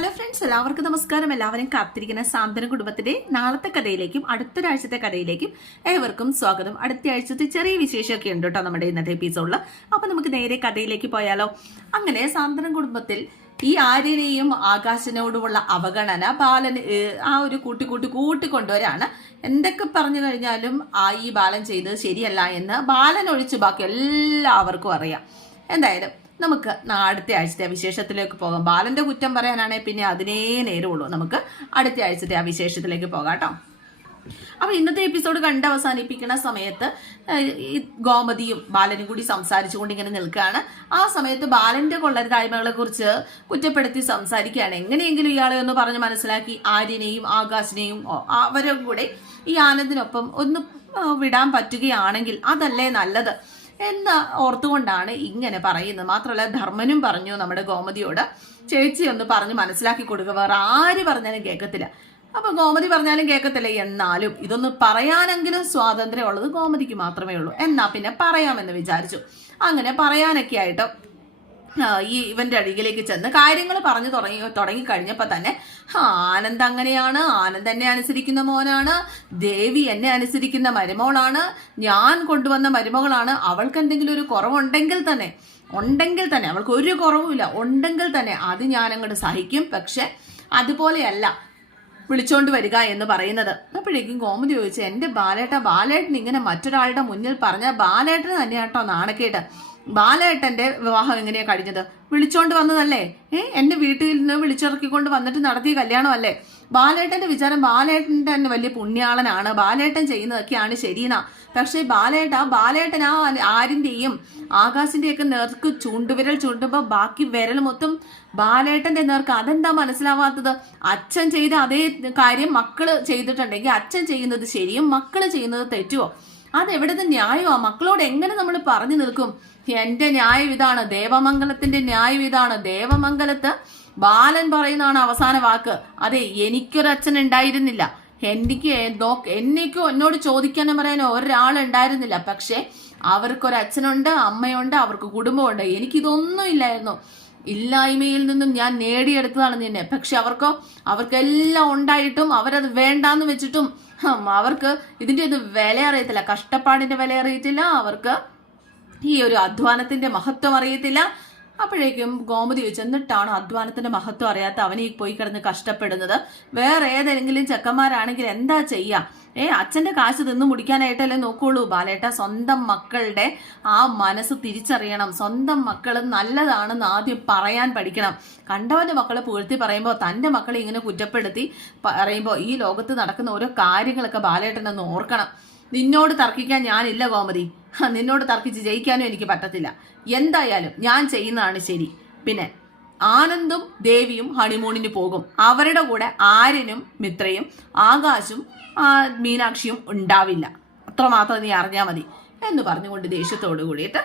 Hello friends എല്ലാവർക്കും നമസ്കാരം. എല്ലാവരും കാത്തിരിക്കുന്ന സാന്ത്വന കുടുംബത്തിന്റെ നാളത്തെ കഥയിലേക്കും അടുത്തൊരാഴ്ചത്തെ കഥയിലേക്കും ഏവർക്കും സ്വാഗതം. അടുത്ത ആഴ്ചത്തെ ചെറിയ വിശേഷമൊക്കെ ഉണ്ട് കേട്ടോ നമ്മുടെ ഇന്നത്തെ എപ്പിസോഡിൽ അപ്പൊ നമുക്ക് നേരെ കഥയിലേക്ക് പോയാലോ? അങ്ങനെ സാന്ത്വന കുടുംബത്തിൽ ഈ ആര്യനെയും ആകാശനോടുമുള്ള അവഗണന ബാലൻ ആ ഒരു കൂട്ടി കൂട്ടി കൂട്ടി കൊണ്ടുവരാണ് എന്തൊക്കെ പറഞ്ഞു കഴിഞ്ഞാലും ആ ഈ ബാലൻ ചെയ്തത് ശരിയല്ല എന്ന് ബാലൻ ഒഴിച്ച് ബാക്കി എല്ലാവർക്കും അറിയാം. എന്തായാലും നമുക്ക് അടുത്ത ആഴ്ചത്തെ വിശേഷത്തിലേക്ക് പോകാം. ബാലന്റെ കുറ്റം പറയാനാണെങ്കിൽ പിന്നെ അതിനേ നേരമുള്ളൂ. നമുക്ക് അടുത്ത ആഴ്ചത്തെ ആ വിശേഷത്തിലേക്ക് പോകാം കേട്ടോ. അപ്പൊ ഇന്നത്തെ എപ്പിസോഡ് കണ്ട് അവസാനിപ്പിക്കുന്ന സമയത്ത് ഗോമതിയും ബാലനും കൂടി സംസാരിച്ചുകൊണ്ട് ഇങ്ങനെ നിൽക്കുകയാണ്. ആ സമയത്ത് ബാലന്റെ കൊള്ളരുതായ്മകളെ കുറിച്ച് കുറ്റപ്പെടുത്തി സംസാരിക്കുകയാണ്. എങ്ങനെയെങ്കിലും ഇയാളെ ഒന്ന് പറഞ്ഞ് മനസ്സിലാക്കി ആര്യനെയും ആകാശിനെയും അവരും കൂടെ ഈ ആനന്ദിനൊപ്പം ഒന്ന് വിടാൻ പറ്റുകയാണെങ്കിൽ അതല്ലേ നല്ലത്? എന്ന് ഓർത്തുകൊണ്ടാണ് ഇങ്ങനെ പറയുന്നത്. മാത്രമല്ല ധർമ്മനും പറഞ്ഞു നമ്മുടെ ഗോമതിയോട് ചേച്ചി ഒന്ന് പറഞ്ഞ് മനസ്സിലാക്കി കൊടുക്കുക വേറെ ആര് പറഞ്ഞാലും കേൾക്കത്തില്ല. അപ്പൊ ഗോമതി പറഞ്ഞാലും കേൾക്കത്തില്ല. എന്നാലും ഇതൊന്ന് പറയാനെങ്കിലും സ്വാതന്ത്ര്യമുള്ളത് ഗോമതിക്ക് മാത്രമേ ഉള്ളൂ. എന്നാ പിന്നെ പറയാമെന്ന് വിചാരിച്ചു. അങ്ങനെ പറയാനൊക്കെ ആയിട്ട് ഈ ഇവന്റെ അടിയിലേക്ക് ചെന്ന് കാര്യങ്ങൾ പറഞ്ഞു തുടങ്ങി തുടങ്ങി കഴിഞ്ഞപ്പോൾ തന്നെ "ആ, ആനന്ദ് അങ്ങനെയാണ് ആനന്ദ് എന്നെ അനുസരിക്കുന്ന മോനാണ് ദേവി എന്നെ അനുസരിക്കുന്ന മരുമോളാണ് ഞാൻ കൊണ്ടുവന്ന മരുമകളാണ് അവൾക്ക് എന്തെങ്കിലും ഒരു കുറവുണ്ടെങ്കിൽ തന്നെ ഉണ്ടെങ്കിൽ തന്നെ അവൾക്ക് ഒരു കുറവുമില്ല ഉണ്ടെങ്കിൽ തന്നെ അത് ഞാൻ അങ്ങോട്ട് സഹിക്കും. പക്ഷെ അതുപോലെയല്ല വിളിച്ചോണ്ട് വരിക എന്ന് പറയുന്നത്. അപ്പോഴേക്കും കോമഡി ചോദിച്ചു എന്റെ ബാലേട്ട ബാലേട്ടൻ ഇങ്ങനെ മറ്റൊരാളുടെ മുന്നിൽ പറഞ്ഞ ബാലേട്ടന് തന്നെയാട്ടോ നാണക്കേട്ട് ബാലേട്ടന്റെ വിവാഹം എങ്ങനെയാ കഴിഞ്ഞത്? വിളിച്ചോണ്ട് വന്നതല്ലേ? ഏ എന്റെ വീട്ടിൽ നിന്ന് വിളിച്ചിറക്കിക്കൊണ്ട് വന്നിട്ട് നടത്തിയ കല്യാണമല്ലേ? ബാലേട്ടന്റെ വിചാരം ബാലേട്ടന്റെ തന്നെ വലിയ പുണ്യാളനാണ്. ബാലേട്ടൻ ചെയ്യുന്നതൊക്കെയാണ് ശരിയെന്നാ പക്ഷേ ബാലേട്ട ബാലേട്ടൻ ആ ആരിന്റെയും ആകാശിന്റെയൊക്കെ നേർക്ക് ചൂണ്ടുവിരൽ ചൂണ്ടുമ്പോൾ ബാക്കി വിരൽ മൊത്തം ബാലേട്ടന്റെ നേർക്ക്. അതെന്താ മനസ്സിലാവാത്തത്? അച്ഛൻ ചെയ്ത അതേ കാര്യം മക്കൾ ചെയ്തിട്ടുണ്ടെങ്കിൽ അച്ഛൻ ചെയ്യുന്നത് ശരിയും മക്കൾ ചെയ്യുന്നത് തെറ്റുമോ അതെവിടുത്തെ ന്യായമാ മക്കളോട് എങ്ങനെ നമ്മൾ പറഞ്ഞു നിൽക്കും? എന്റെ ന്യായം ഇതാണ്. ദേവമംഗലത്തിന്റെ ന്യായം ഇതാണ്. ദേവമംഗലത്ത് ബാലൻ പറയുന്നതാണ് അവസാന വാക്ക്. അതെ എനിക്കൊരച്ഛൻ ഉണ്ടായിരുന്നില്ല. എനിക്ക് എന്നേക്കും എന്നോട് ചോദിക്കാനും പറയാനോ ഒരാളുണ്ടായിരുന്നില്ല പക്ഷെ അവർക്കൊരച്ഛനുണ്ട് അമ്മയുണ്ട് അവർക്ക് കുടുംബമുണ്ട്. എനിക്കിതൊന്നും ഇല്ലായിരുന്നു. ഇല്ലായ്മയിൽ നിന്നും ഞാൻ നേടിയെടുത്തതാണ് നിന്നെ പക്ഷെ അവർക്കോ അവർക്കെല്ലാം ഉണ്ടായിട്ടും അവരത് വേണ്ടാന്ന് വെച്ചിട്ടും അവർക്ക് ഇതിന്റെ ഇത് വില അറിയത്തില്ല കഷ്ടപ്പാടിന്റെ വില അറിയത്തില്ല അവർക്ക് ഈ ഒരു അധ്വാനത്തിന്റെ മഹത്വം അറിയത്തില്ല. അപ്പോഴേക്കും ഗോമതി ചോദിച്ചു എന്നിട്ടാണോ അധ്വാനത്തിന്റെ മഹത്വം അറിയാത്ത അവനെ പോയി കിടന്ന് കഷ്ടപ്പെടുന്നത്? വേറെ ഏതെങ്കിലും ചെക്കന്മാരാണെങ്കിൽ എന്താ ചെയ്യാ? ഏ അച്ഛന്റെ കാശ് തിന്നു മുടിക്കാനായിട്ടല്ലേ നോക്കുള്ളൂ. ബാലേട്ട സ്വന്തം മക്കളുടെ ആ മനസ്സ് തിരിച്ചറിയണം. സ്വന്തം മക്കൾ നല്ലതാണെന്ന് ആദ്യം പറയാൻ പഠിക്കണം. കണ്ടവന്റെ മക്കളെ പുകഴ്ത്തി പറയുമ്പോൾ തന്റെ മക്കളെ ഇങ്ങനെ കുറ്റപ്പെടുത്തി പറയുമ്പോൾ ഈ ലോകത്ത് നടക്കുന്ന ഓരോ കാര്യങ്ങളൊക്കെ ബാലേട്ടനൊന്ന് ഓർക്കണം. നിന്നോട് തർക്കിക്കാൻ ഞാനില്ല കോമതി ഹ, നിന്നോട് തർക്കിച്ച് ജയിക്കാനും എനിക്ക് പറ്റത്തില്ല. എന്തായാലും ഞാൻ ചെയ്യുന്നതാണ് ശരി. പിന്നെ ആനന്ദും ദേവിയും ഹണിമൂണിന് പോകും. അവരുടെ കൂടെ ആര്യനും മിത്രയും ആകാശും മീനാക്ഷിയും ഉണ്ടാവില്ല. അത്രമാത്രം നീ അറിഞ്ഞാൽ മതി എന്ന് പറഞ്ഞുകൊണ്ട് ദേഷ്യത്തോടു കൂടിയിട്ട്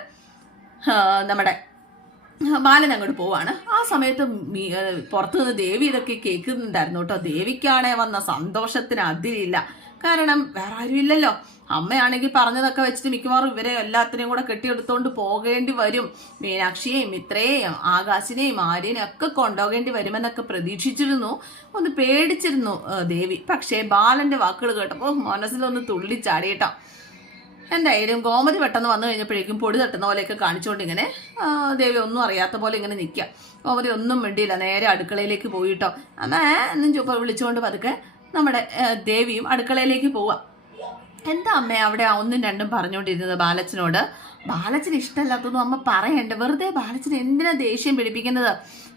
നമ്മുടെ ബാലൻ അങ്ങോട്ട് പോവാണ്. ആ സമയത്ത് പുറത്തുനിന്ന് ദേവി ഇതൊക്കെ കേൾക്കുന്നുണ്ടായിരുന്നു കേട്ടോ. ദേവിക്കാണേ വന്ന സന്തോഷത്തിന് അതിരില്ല. കാരണം വേറെ ആരും ഇല്ലല്ലോ. അമ്മയാണെങ്കിൽ പറഞ്ഞതൊക്കെ വെച്ചിട്ട് മിക്കവാറും ഇവരെ എല്ലാത്തിനെയും കൂടെ കെട്ടിയെടുത്തോണ്ട് പോകേണ്ടി വരും. മീനാക്ഷിയെയും മിത്രയെയും ആകാശിനെയും ആര്യനെയും ഒക്കെ കൊണ്ടുപോകേണ്ടി വരുമെന്നൊക്കെ പ്രതീക്ഷിച്ചിരുന്നു. ഒന്ന് പേടിച്ചിരുന്നു ദേവി. പക്ഷേ ബാലന്റെ വാക്കുകൾ കേട്ടപ്പോൾ മനസ്സിലൊന്ന് തുള്ളിച്ചാടി കേട്ടോ എന്തായാലും ഗോമതി പെട്ടെന്ന് വന്നു കഴിഞ്ഞപ്പോഴേക്കും പൊടി തട്ടുന്ന പോലെയൊക്കെ കാണിച്ചുകൊണ്ട് ഇങ്ങനെ ദേവി ഒന്നും അറിയാത്ത പോലെ ഇങ്ങനെ നിൽക്കുക ഗോമതി ഒന്നും മിണ്ടിയില്ല നേരെ അടുക്കളയിലേക്ക് പോയിട്ടോ. അമ്മ എന്നും ചുപ്പ വിളിച്ചുകൊണ്ട് പതുക്കെ നമ്മുടെ ദേവിയും അടുക്കളയിലേക്ക് പോവാം എന്താ അമ്മ അവിടെ ഒന്നും രണ്ടും പറഞ്ഞുകൊണ്ടിരുന്നത് ബാലച്ചനോട്? ബാലച്ചന് ഇഷ്ടമല്ലാത്തതും അമ്മ പറയണ്ട. വെറുതെ ബാലച്ചന് എന്തിനാ ദേഷ്യം പിടിപ്പിക്കുന്നത്?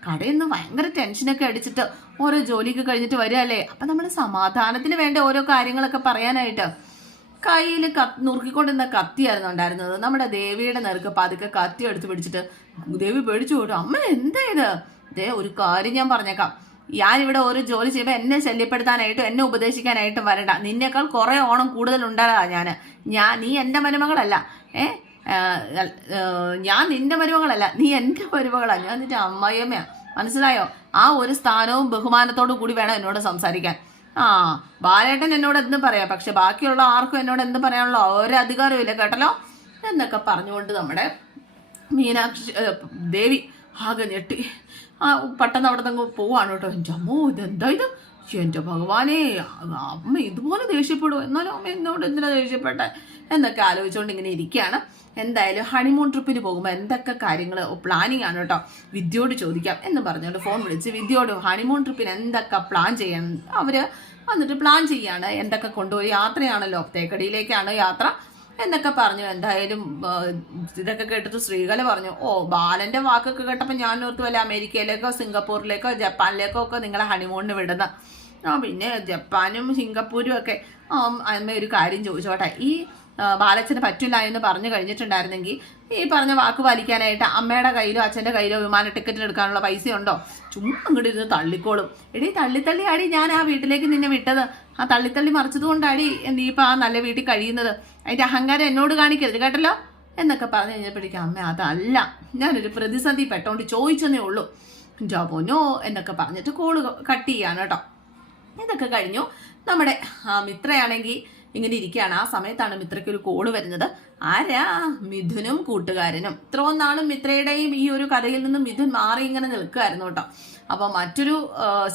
കടയിൽ നിന്ന് ഭയങ്കര ടെൻഷനൊക്കെ അടിച്ചിട്ട് ഓരോ ജോലിയൊക്കെ കഴിഞ്ഞിട്ട് വരികയല്ലേ? അപ്പം നമ്മൾ സമാധാനത്തിന് വേണ്ട ഓരോ കാര്യങ്ങളൊക്കെ പറയാനായിട്ട്. കയ്യിൽ കത്ത് നുറുക്കിക്കൊണ്ടിരുന്ന കത്തിയായിരുന്നു ഉണ്ടായിരുന്നത്. നമ്മുടെ ദേവിയുടെ നേർക്ക് പതുക്കെ കത്തി എടുത്ത് പിടിച്ചിട്ട് ദേവി പേടിച്ചു പോയിട്ടു? അമ്മ എന്താ ഇത്? ദേ ഒരു കാര്യം ഞാൻ പറഞ്ഞേക്കാം. ഞാനിവിടെ ഒരു ജോലി ചെയ്യുമ്പോൾ എന്നെ ശല്യപ്പെടുത്താനായിട്ടും എന്നെ ഉപദേശിക്കാനായിട്ടും വരണ്ട. നിന്നേക്കാൾ കുറെ ഓണം കൂടുതൽ ഉണ്ടാകാ ഞാൻ ഞാൻ നീ എന്റെ മരുമകളല്ല. ഏ? ഞാൻ നിന്റെ മരുമകളല്ല. നീ എന്റെ മരുമകളാണ് ഞാൻ നിന്റെ അമ്മയമ്മയാ. മനസ്സിലായോ? ആ ഒരു സ്ഥാനവും ബഹുമാനത്തോടു കൂടി വേണം എന്നോട് സംസാരിക്കാൻ. ആ ബാലേട്ടൻ എന്നോട് എന്തും പറയാം. പക്ഷെ ബാക്കിയുള്ള ആർക്കും എന്നോട് എന്ത് പറയാനുള്ള ഇല്ല. കേട്ടല്ലോ? എന്നൊക്കെ പറഞ്ഞുകൊണ്ട് നമ്മുടെ മീനാക്ഷി ദേവി ആകെ ഞെട്ടി. ആ പെട്ടെന്ന് അവിടെ നിന്ന് പോവാണ് കേട്ടോ. എന്റെ അമ്മോ ഇതെന്താ ഇത്? എന്റെ ഭഗവാനെ അമ്മ ഇതുപോലെ ദേഷ്യപ്പെടുമോ എന്നാലും അമ്മ എന്നോട് എന്തിനാ ദേഷ്യപ്പെട്ടെ? എന്നൊക്കെ ആലോചിച്ചുകൊണ്ട് ഇങ്ങനെ ഇരിക്കുകയാണ്. എന്തായാലും ഹണിമൂൺ ട്രിപ്പിന് പോകുമ്പോൾ എന്തൊക്കെ കാര്യങ്ങൾ പ്ലാനിങ് ആണ് കേട്ടോ? വിദ്യയോട് ചോദിക്കാം എന്ന് പറഞ്ഞുകൊണ്ട് ഫോൺ വിളിച്ച് വിദ്യയോട് ഹണിമൂൺ ട്രിപ്പിന് എന്തൊക്കെ പ്ലാൻ ചെയ്യണം? അവർ വന്നിട്ട് പ്ലാൻ ചെയ്യാണ്. എന്തൊക്കെ കൊണ്ടുപോയി? യാത്രയാണല്ലോ. തേക്കടിയിലേക്കാണ് യാത്ര. എന്നൊക്കെ പറഞ്ഞു. എന്തായാലും ഇതൊക്കെ കേട്ടിട്ട് ശ്രീകല പറഞ്ഞു ഓ ബാലന്റെ വാക്കൊക്കെ കേട്ടപ്പോൾ ഞാൻ ഓർത്തു വല്ല അമേരിക്കയിലേക്കോ സിംഗപ്പൂരിലേക്കോ ജപ്പാനിലേക്കോ ഒക്കെ നിങ്ങളെ ഹണിമൂണിന് വിടുന്ന? ആ പിന്നെ ജപ്പാനും സിംഗപ്പൂരും ഒക്കെ. അമ്മ ഒരു കാര്യം ചോദിച്ചോട്ടെ. ഈ ബാലച്ചന് പറ്റില്ല എന്ന് പറഞ്ഞു കഴിഞ്ഞിട്ടുണ്ടായിരുന്നെങ്കിൽ ഈ പറഞ്ഞ വാക്ക് പാലിക്കാനായിട്ട് അമ്മയുടെ കയ്യിലോ അച്ഛന്റെ കയ്യിലോ വിമാന ടിക്കറ്റിന് എടുക്കാനുള്ള പൈസ ഉണ്ടോ? ചുമ്മാ അങ്ങോട്ട് ഇരുന്ന് തള്ളിക്കോളും. എടീ തള്ളിത്തള്ളി ആടി ഞാൻ ആ വീട്ടിലേക്ക് നിന്നെ വിട്ടത്. ആ തള്ളിത്തള്ളി മറിച്ചത് കൊണ്ടാടി നീ ഇപ്പം ആ നല്ല വീട്ടിൽ കഴിയുന്നത്. അതിന്റെ അഹങ്കാരം എന്നോട് കാണിക്കരുത് കേട്ടല്ലോ? എന്നൊക്കെ പറഞ്ഞു കഴിഞ്ഞപ്പോഴേക്കും അമ്മ അതല്ല. ഞാനൊരു പ്രതിസന്ധി പെട്ടോണ്ട് ചോദിച്ചെന്നേ ഉള്ളൂ. ജോബോനോ എന്നൊക്കെ പറഞ്ഞിട്ട് കോൾ കട്ട് ചെയ്യാണ് കേട്ടോ. ഇതൊക്കെ കഴിഞ്ഞു. നമ്മുടെ മിത്രയാണെങ്കിൽ ഇങ്ങനെ ഇരിക്കുകയാണ്. ആ സമയത്താണ് മിത്രയ്ക്ക് ഒരു കോൾ വരുന്നത്. ആരാ? മിഥുനും കൂട്ടുകാരനും. ഇത്രയും നാളും മിത്രയുടെയും ഈ ഒരു കഥയിൽ നിന്നും മിഥുൻ മാറി ഇങ്ങനെ നിൽക്കുമായിരുന്നു കേട്ടോ. അപ്പൊ മറ്റൊരു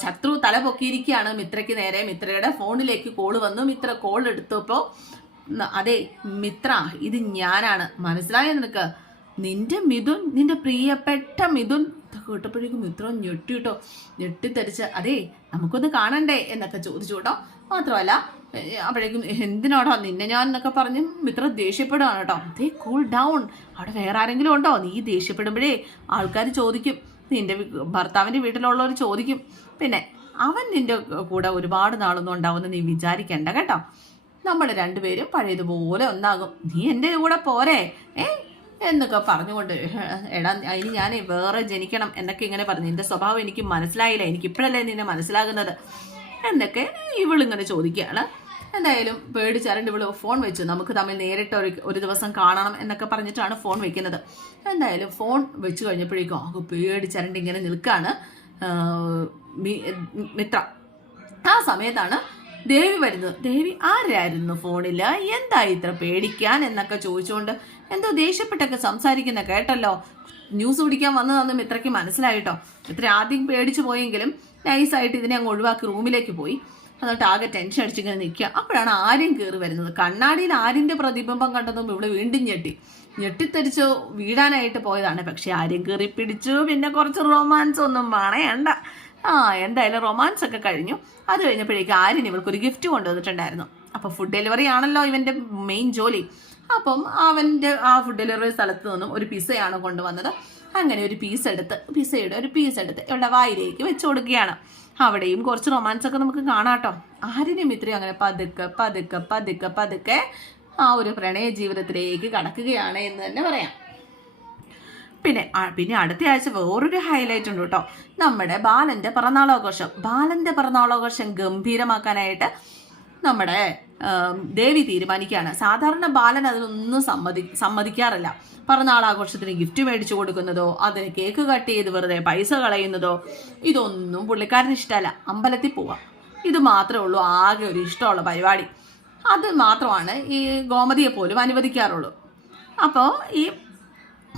ശത്രു തല പൊക്കിയിരിക്കുകയാണ് മിത്രയ്ക്ക് നേരെ. മിത്രയുടെ ഫോണിലേക്ക് കോൾ വന്നു. മിത്ര കോൾ എടുത്തപ്പോ അതെ മിത്ര ഇത് ഞാനാണ്. മനസ്സിലായോ നിനക്ക്? നിന്റെ മിഥുൻ നിന്റെ പ്രിയപ്പെട്ട മിഥുൻ. കേട്ടപ്പോഴേക്കും മിത്ര ഞെട്ടിട്ടോ. ഞെട്ടിത്തരിച്ച് അതെ നമുക്കൊന്ന് കാണണ്ടേ? എന്നൊക്കെ ചോദിച്ചു കേട്ടോ. മാത്രമല്ല അപ്പോഴേക്കും എന്തിനാടോ നിന്നെ ഞാൻ? എന്നൊക്കെ പറഞ്ഞ് മിത്ര ദേഷ്യപ്പെടുകയാണ് കേട്ടോ. അതേ കൂൾ ഡൗൺ അവിടെ വേറെ ആരെങ്കിലും ഉണ്ടോ? നീ ദേഷ്യപ്പെടുമ്പോഴേ ആൾക്കാർ ചോദിക്കും. നിന്റെ ഭർത്താവിന്റെ വീട്ടിലുള്ളവർ ചോദിക്കും. പിന്നെ അവൻ നിന്റെ കൂടെ ഒരുപാട് നാളൊന്നും ഉണ്ടാവുമെന്ന് നീ വിചാരിക്കണ്ട കേട്ടോ. നമ്മൾ രണ്ടുപേരും പഴയതുപോലെ ഒന്നാകും. നീ എന്റെ കൂടെ പോരെ ഏ? എന്നൊക്കെ പറഞ്ഞുകൊണ്ട് എടാ അതിന് ഞാൻ വേറെ ജനിക്കണം എന്നൊക്കെ ഇങ്ങനെ പറഞ്ഞു. നിന്റെ സ്വഭാവം എനിക്ക് മനസ്സിലായില്ല. എനിക്ക് ഇപ്പോഴല്ലേ നിന്നെ മനസ്സിലാകുന്നത്? എന്നൊക്കെ ഇവളിങ്ങനെ ചോദിക്കുകയാണ്. എന്തായാലും പേടിച്ചാരണ്ട് ഇവൾ ഫോൺ വെച്ചു. നമുക്ക് തമ്മിൽ നേരിട്ട് ഒരു ഒരു ദിവസം കാണണം എന്നൊക്കെ പറഞ്ഞിട്ടാണ് ഫോൺ വെക്കുന്നത്. എന്തായാലും ഫോൺ വെച്ച് കഴിഞ്ഞപ്പോഴേക്കും ആകെ പേടിച്ചാരണ്ട് ഇങ്ങനെ നിൽക്കുകയാണ് മിത്ര. ആ സമയത്താണ് ദേവി വരുന്നു. ദേവി ആരായിരുന്നു ഫോണിൽ? എന്താ ഇത്ര പേടിക്കാൻ എന്നൊക്കെ ചോദിച്ചുകൊണ്ട് എന്തോ ദേഷ്യപ്പെട്ടൊക്കെ സംസാരിക്കുന്ന കേട്ടല്ലോ. ന്യൂസ് പിടിക്കാൻ വന്നതൊന്നും മിത്രയ്ക്ക് മനസ്സിലായിട്ടോ. ഇത്ര ആദ്യം പേടിച്ചു പോയെങ്കിലും നൈസായിട്ട് ഇതിനെ അങ്ങ് ഒഴിവാക്കി റൂമിലേക്ക് പോയി. എന്നിട്ട് ആകെ ടെൻഷൻ അടിച്ചിങ്ങനെ നിൽക്കുക. അപ്പോഴാണ് ആര്യം കയറി വരുന്നത്. കണ്ണാടിയിൽ ആര്യന്റെ പ്രതിബിംബം കണ്ടതും ഇവിടെ വീണ്ടും ഞെട്ടി. ഞെട്ടിത്തെരിച്ച് വീടാനായിട്ട് പോയതാണ്. പക്ഷെ ആര്യം കയറി പിടിച്ചു. പിന്നെ കുറച്ച് റൊമാൻസ് ഒന്നും വേണേണ്ട ആ എന്തായാലും റൊമാൻസ് ഒക്കെ കഴിഞ്ഞു. അത് കഴിഞ്ഞപ്പോഴേക്കും ആര്യൻ ഇവൾക്കൊരു ഗിഫ്റ്റ് കൊണ്ടുവന്നിട്ടുണ്ടായിരുന്നു. അപ്പോൾ ഫുഡ് ഡെലിവറി ആണല്ലോ ഇവന്റെ മെയിൻ ജോലി. അപ്പം അവന്റെ ആ ഫുഡ് ഡെലിവറി സ്ഥലത്ത് നിന്നും ഒരു പിസയാണ് കൊണ്ടുവന്നത്. അങ്ങനെ ഒരു പീസ് എടുത്ത് പിസയുടെ ഒരു പീസ് എടുത്ത് ഇവളുടെ വായിലേക്ക് വെച്ച് കൊടുക്കുകയാണ്. അവിടെയും കുറച്ച് റൊമാൻസ് ഒക്കെ നമുക്ക് കാണാട്ടോ. ആര്യനും ഇത്രയും അങ്ങനെ പതുക്കെ പതുക്കെ പതുക്കെ പതുക്കെ ആ ഒരു പ്രണയ ജീവിതത്തിലേക്ക് കടക്കുകയാണ് എന്ന് തന്നെ പറയാം. പിന്നെ പിന്നെ അടുത്ത ആഴ്ച വേറൊരു ഹൈലൈറ്റ് ഉണ്ട് കേട്ടോ നമ്മുടെ ബാലന്റെ പിറന്നാളാഘോഷം. ബാലന്റെ പിറന്നാളാഘോഷം ഗംഭീരമാക്കാനായിട്ട് നമ്മുടെ ദേവി തീരുമാനിക്കുകയാണ്. സാധാരണ ബാലൻ അതിനൊന്നും സമ്മതി സമ്മതിക്കാറില്ല. പിറന്നാളാഘോഷത്തിന് ഗിഫ്റ്റ് മേടിച്ചു കൊടുക്കുന്നതോ അതിന് കേക്ക് കട്ട് ചെയ്ത് വെറുതെ പൈസ കളയുന്നതോ ഇതൊന്നും പുള്ളിക്കാരന് ഇഷ്ടമല്ല. അമ്പലത്തിൽ പോവാം. ഇത് മാത്രമേ ഉള്ളൂ ആകെ ഒരു ഇഷ്ടമുള്ള പരിപാടി. അത് മാത്രമാണ് ഈ ഗോമതിയെ പോലും അനുവദിക്കാറുള്ളൂ. അപ്പോൾ ഈ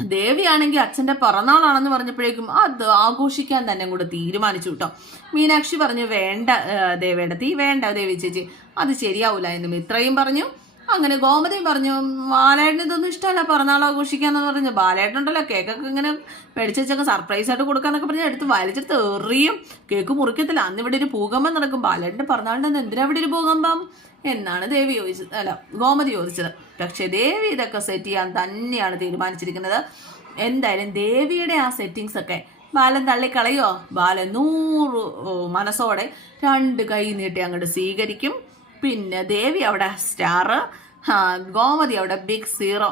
ദേവിയാണെങ്കിൽ അച്ഛന്റെ പിറന്നാളാണെന്ന് പറഞ്ഞപ്പോഴേക്കും അത് ആഘോഷിക്കാൻ തന്നെ കൂടെ തീരുമാനിച്ചു കേട്ടോ. മീനാക്ഷി പറഞ്ഞു വേണ്ട ദേവേടത്തി വേണ്ട ദേവി ചേച്ചി. അത് ശരിയാവൂല എന്നും ഇത്രയും പറഞ്ഞു. അങ്ങനെ ഗോമതി പറഞ്ഞു ബാലേട്ടന് ഇതൊന്നും ഇഷ്ടമല്ല പിറന്നാൾ ആഘോഷിക്കാന്ന് പറഞ്ഞു. ബാലേട്ടനുണ്ടല്ലോ കേക്കൊക്കെ ഇങ്ങനെ മേടിച്ച് വെച്ചൊക്കെ സർപ്രൈസ് ആയിട്ട് കൊടുക്കാന്നൊക്കെ പറഞ്ഞ് എടുത്ത് വലിച്ചെടുത്ത് എറിയും കേക്ക് മുറിക്കത്തില്ല. അന്ന് ഇവിടെ ഒരു ഭൂകമ്പം നടക്കും. ബാലേട്ടന്റെ പിറന്നാളിന്റെ എന്തിനാ ഇവിടെ ഒരു ഭൂകമ്പം? എന്നാണ് ദേവി ചോദിച്ചത്. അല്ല ഗോമതി ചോദിച്ചത്. പക്ഷേ ദേവി ഇതൊക്കെ സെറ്റ് ചെയ്യാൻ തന്നെയാണ് തീരുമാനിച്ചിരിക്കുന്നത്. എന്തായാലും ദേവിയുടെ ആ സെറ്റിങ്സ് ഒക്കെ ബാലൻ തള്ളിക്കളയോ? ബാലൻ നൂറ് മനസ്സോടെ രണ്ട് കൈ നീട്ടി അങ്ങോട്ട് സ്വീകരിക്കും. പിന്നെ ദേവി അവിടെ സ്റ്റാർ ഗോമതി അവിടെ ബിഗ് സീറോ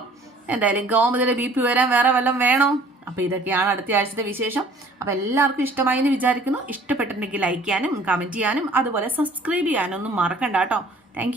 എന്തായാലും ഗോമതിയുടെ ബി പി വരാൻ വേറെ വല്ലതും വേണോ? അപ്പോൾ ഇതൊക്കെയാണ് അടുത്ത ആഴ്ചത്തെ വിശേഷം. അപ്പോൾ എല്ലാവർക്കും ഇഷ്ടമായി എന്ന് വിചാരിക്കുന്നു. ഇഷ്ടപ്പെട്ടിട്ടുണ്ടെങ്കിൽ ലൈക്ക് ചെയ്യാനും കമന്റ് ചെയ്യാനും അതുപോലെ സബ്സ്ക്രൈബ് ചെയ്യാനും ഒന്നും മറക്കണ്ട കേട്ടോ. താങ്ക്